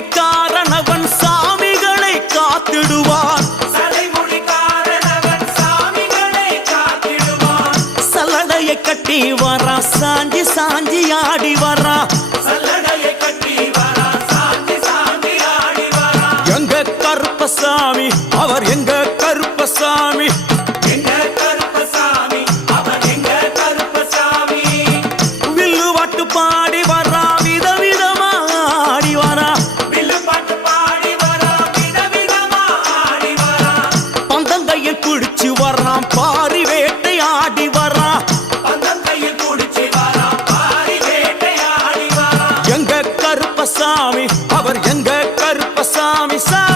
சடைமுடிக்காரனவன் சாமிகளை காத்திடுவான். சடைமுடிக்காரனவன் சல்லடையை கட்டி வரா சாஞ்சி சாஞ்சி ஆடி வரா. எங்க கருப்பசாமி அவர் எங்க கருப்பசாமி? பந்தங்கையில் குடிச்சு வர்றான் பாரி வேட்டை ஆடி வரா பந்தம் கையில் குடிச்சு வரான் பாரி வேட்டையாடி வரான் எங்க கருப்பசாமி அவர் எங்க கருப்பசாமி சாமி